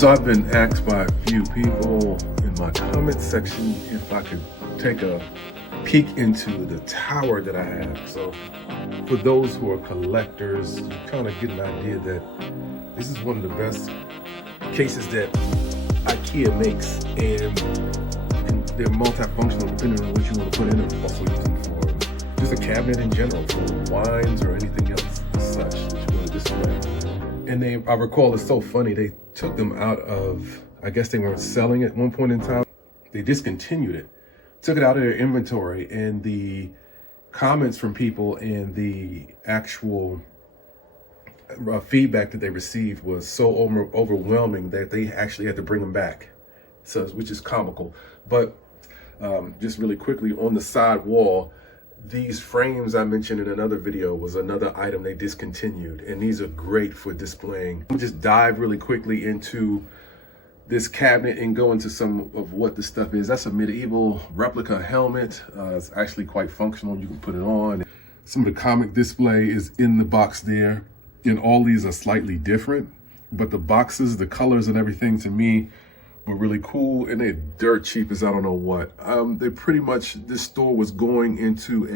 So I've been asked by a few people in my comment section if I could take a peek into the tower that I have. So for those who are collectors, you kind of get an idea that this is one of the best cases that IKEA makes, and they're multifunctional depending on what you want to put in them. Also use them for just a cabinet in general, for wines or anything else as such that you want to display. And I recall it's so funny, they took them out of, I guess they weren't selling it at one point in time. They discontinued it, took it out of their inventory, and the comments from people and the actual feedback that they received was so overwhelming that they actually had to bring them back. So, which is comical. But just really quickly, on the side wall, these frames I mentioned in another video was another item they discontinued, and these are great for displaying. We'll just dive really quickly into this cabinet and go into some of what the stuff is. That's a medieval replica helmet. It's actually quite functional. You can put it on. Some of the comic display is in the box there, and all these are slightly different, but the boxes, the colors and everything to me were really cool, and they're dirt cheap as I don't know what. They pretty much, this store was going into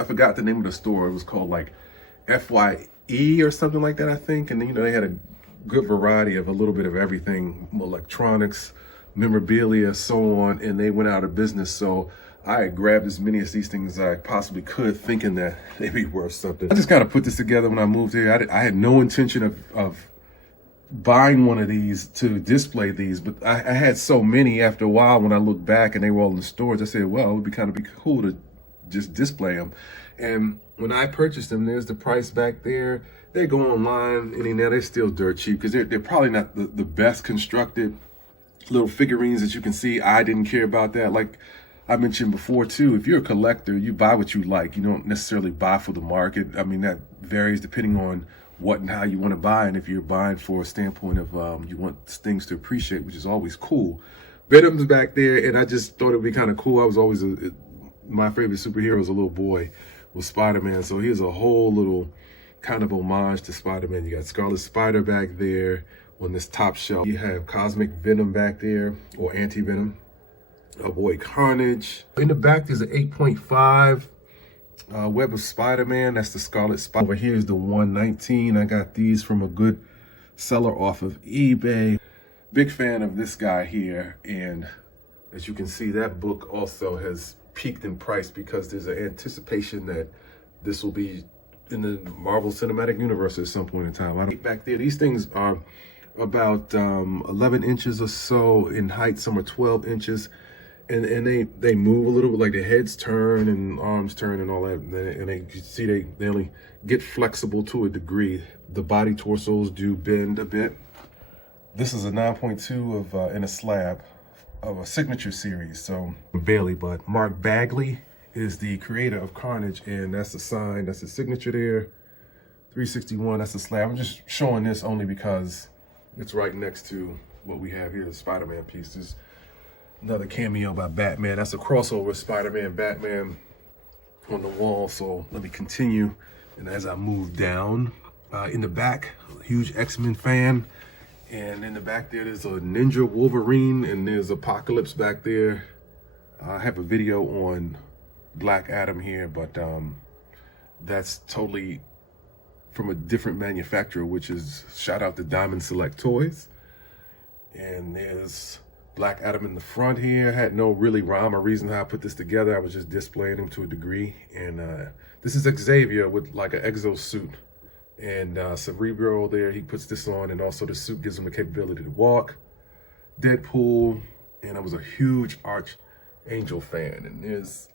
I forgot the name of the store. It was called like FYE or something like that, I think. And then, they had a good variety of a little bit of everything, electronics, memorabilia, so on, and they went out of business. So I grabbed as many of these things as I possibly could, thinking that they'd be worth something. I just kind of put this together when I moved here. I had no intention of buying one of these to display these, but I had so many after a while. When I looked back and they were all in the stores, I said, well, it would be cool to just display them. And when I purchased them, there's the price back there. They go online, and now they're still dirt cheap because they're probably not the best constructed little figurines that you can see. I didn't care about that. Like I mentioned before too, if you're a collector, you buy what you like. You don't necessarily buy for the market. I mean, that varies depending on what and how you want to buy, and if you're buying for a standpoint of you want things to appreciate, which is always cool. Venom's back there, and I just thought it would be kind of cool. I was always my favorite superhero as a little boy was Spider-Man, so here's a whole little kind of homage to Spider-Man. You got Scarlet Spider back there on this top shelf. You have Cosmic Venom back there, or Anti-Venom. Oh boy, Carnage. In the back, there's an 8.5 Web of Spider-Man. That's the Scarlet Spider. Over here is the 119. I got these from a good seller off of eBay. Big fan of this guy here, and as you can see, that book also has peaked in price because there's an anticipation that this will be in the Marvel Cinematic Universe at some point in time. Back there, these things are about 11 inches or so in height. Some are 12 inches. And they move a little bit, like the heads turn and arms turn and all that. And you see they only get flexible to a degree. The body torsos do bend a bit. This is a 9.2 of in a slab of a signature series. So Bailey, but Mark Bagley is the creator of Carnage, and that's the sign. That's the signature there. 361. That's the slab. I'm just showing this only because it's right next to what we have here, the Spider-Man piece. There's another cameo by Batman. That's a crossover Spider-Man, Batman on the wall. So let me continue. And as I move down, in the back, huge X-Men fan. And in the back there's a Ninja Wolverine, and there's Apocalypse back there. I have a video on Black Adam here, but that's totally from a different manufacturer, which is, shout out to Diamond Select Toys. And there's Black Adam in the front here. Had no really rhyme or reason how I put this together. I was just displaying him to a degree. And this is Xavier with like an exo suit. And Cerebro there, he puts this on, and also the suit gives him the capability to walk. Deadpool, and I was a huge Archangel fan. And there's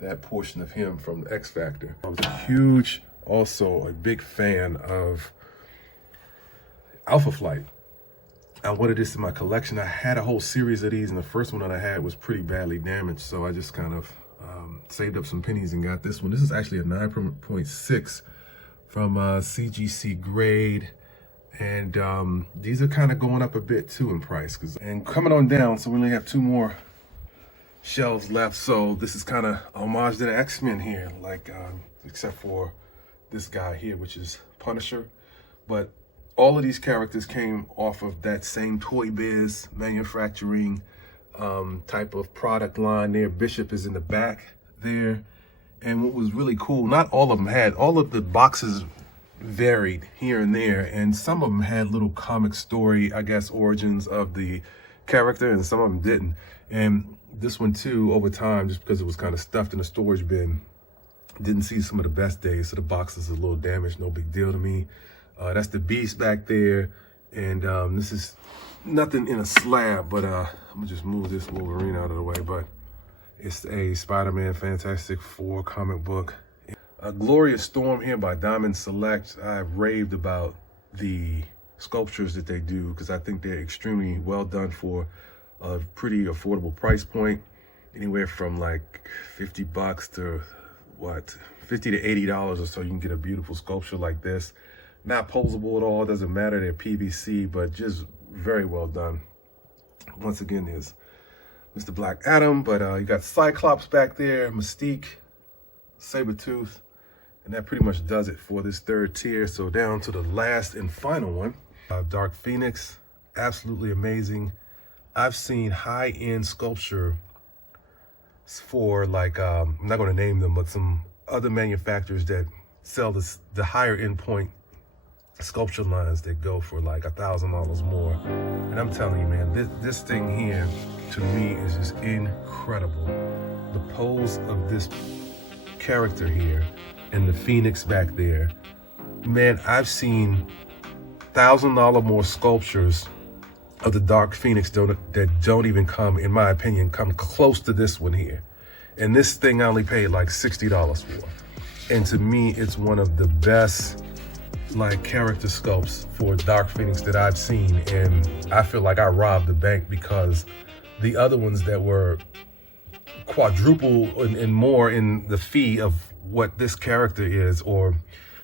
that portion of him from X Factor. I was also a big fan of Alpha Flight. I wanted this in my collection. I had a whole series of these, and the first one that I had was pretty badly damaged, so I just kind of saved up some pennies and got this one. This is actually a 9.6 from CGC grade, and these are kind of going up a bit too in price. And coming on down, so we only have 2 more shelves left. So this is kind of homage to the X-Men here, like except for this guy here, which is Punisher. But all of these characters came off of that same Toy Biz manufacturing type of product line there. Bishop is in the back there. And what was really cool, not all of them had, all of the boxes varied here and there, and some of them had little comic story, I guess, origins of the character, and some of them didn't. And this one too, over time, just because it was kind of stuffed in a storage bin, didn't see some of the best days, so the box is a little damaged, no big deal to me. That's the Beast back there, and this is nothing in a slab, but I'm gonna just move this Wolverine out of the way, but it's a Spider-Man Fantastic Four comic book. A Glorious Storm here by Diamond Select. I've raved about the sculptures that they do because I think they're extremely well done for a pretty affordable price point. Anywhere from like 50 bucks to what, $50 to $80 or so, you can get a beautiful sculpture like this. Not posable at all, doesn't matter, they're PVC, but just very well done. Once again, there's Mr. Black Adam, but you got Cyclops back there, Mystique, Sabretooth, and that pretty much does it for this third tier. So down to the last and final one, Dark Phoenix, absolutely amazing. I've seen high-end sculpture for like, I'm not gonna name them, but some other manufacturers that sell the higher end point sculpture lines that go for like $1,000 more. And I'm telling you, man, this thing here to me is just incredible. The pose of this character here and the Phoenix back there, man, I've seen $1,000 more sculptures of the Dark Phoenix that don't even come, in my opinion, come close to this one here. And this thing I only paid like $60 for. And to me, it's one of the best like character sculpts for Dark Phoenix that I've seen, and I feel like I robbed the bank because the other ones that were quadruple and more in the fee of what this character is, or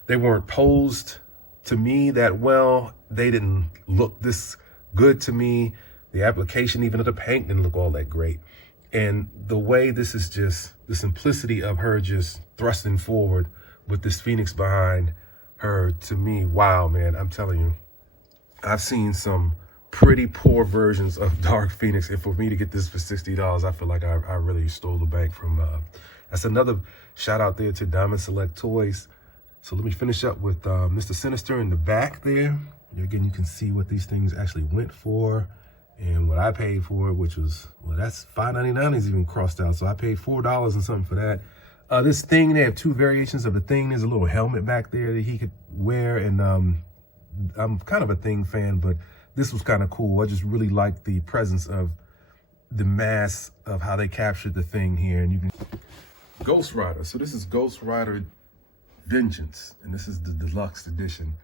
they weren't posed to me that well, they didn't look this good to me, the application even of the paint didn't look all that great, and the way this is just the simplicity of her just thrusting forward with this Phoenix behind her, to me, wow, man, I'm telling you, I've seen some pretty poor versions of Dark Phoenix, and for me to get this for $60, I feel like I really stole the bank from, that's another shout out there to Diamond Select Toys. So let me finish up with Mr. Sinister in the back there. Again, you can see what these things actually went for and what I paid for it, which was, well, that's $5.99 is even crossed out, so I paid $4 and something for that. This thing, they have two variations of the thing. There's a little helmet back there that he could wear, and I'm kind of a Thing fan, but this was kind of cool. I just really like the presence of the mass of how they captured the Thing here. And you can Ghost Rider. So this is Ghost Rider Vengeance, and this is the deluxe edition.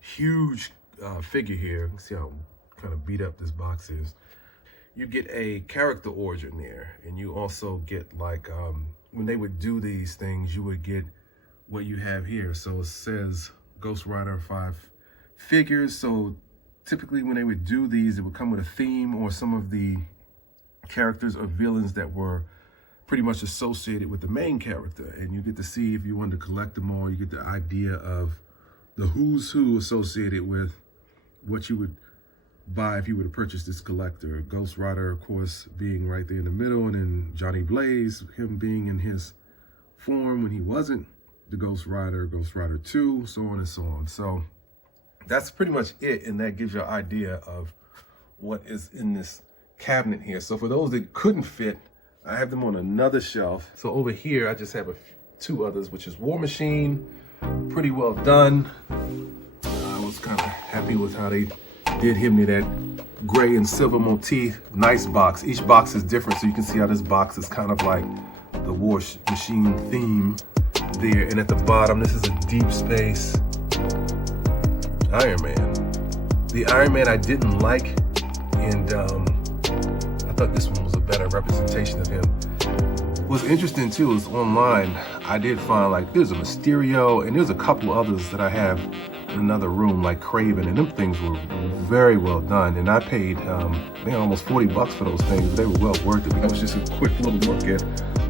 Huge figure here. See how kind of beat up this box is. You get a character origin there, and you also get like when they would do these things, you would get what you have here. So it says Ghost Rider 5 figures. So typically when they would do these, it would come with a theme or some of the characters or villains that were pretty much associated with the main character. And you get to see, if you wanted to collect them all, you get the idea of the who's who associated with what you would buy if you were to purchase this collector. Ghost Rider, of course, being right there in the middle, and then Johnny Blaze, him being in his form when he wasn't the Ghost Rider 2, so on and so on. So that's pretty much it, and that gives you an idea of what is in this cabinet here. So for those that couldn't fit, I have them on another shelf. So over here, I just have two others, which is War Machine, pretty well done. I was kind of happy with how they did him to that gray and silver motif. Nice box. Each box is different, so you can see how this box is kind of like the War Machine theme there. And at the bottom, this is a Deep Space Iron Man. The Iron Man I didn't like, and I thought this one was a better representation of him. What's interesting too is online, I did find like there's a Mysterio, and there's a couple others that I have in another room, like Craven, and them things were very well done. And I paid almost 40 bucks for those things, but they were well worth it. That was just a quick little look at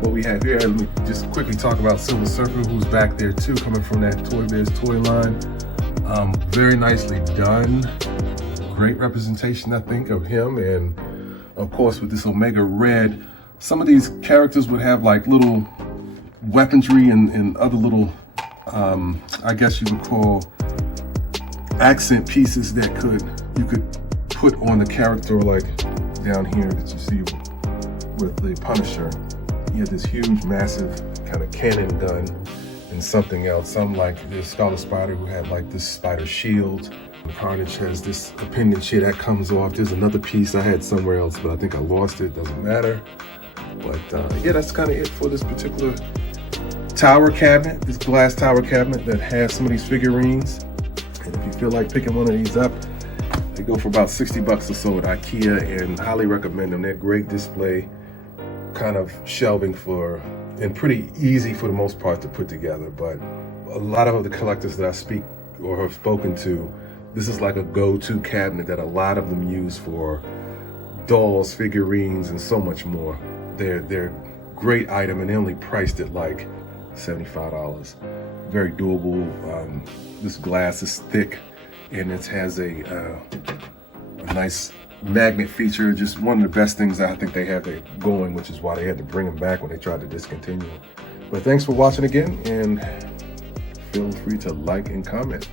what we have here. Let me just quickly talk about Silver Surfer, who's back there too, coming from that Toy Biz toy line. Very nicely done. Great representation, I think, of him. And of course, with this Omega Red, some of these characters would have like little weaponry and other little, I guess you would call accent pieces that you could put on the character, like down here that you see with the Punisher. He had this huge, massive kind of cannon gun and something else. Some like the Scarlet Spider who had like this spider shield. Carnage has this appendage that comes off. There's another piece I had somewhere else, but I think I lost it. Doesn't matter. But yeah, that's kind of it for this particular tower cabinet, this glass tower cabinet that has some of these figurines. And if you feel like picking one of these up, they go for about 60 bucks or so at IKEA, and highly recommend them. They're great display kind of shelving and pretty easy for the most part to put together. But a lot of the collectors that I speak or have spoken to, this is like a go-to cabinet that a lot of them use for dolls, figurines, and so much more. They're great item, and they only priced it like $75. Very doable. This glass is thick, and it has a nice magnet feature. Just one of the best things I think they have going, which is why they had to bring them back when they tried to discontinue. But thanks for watching again, and feel free to like and comment.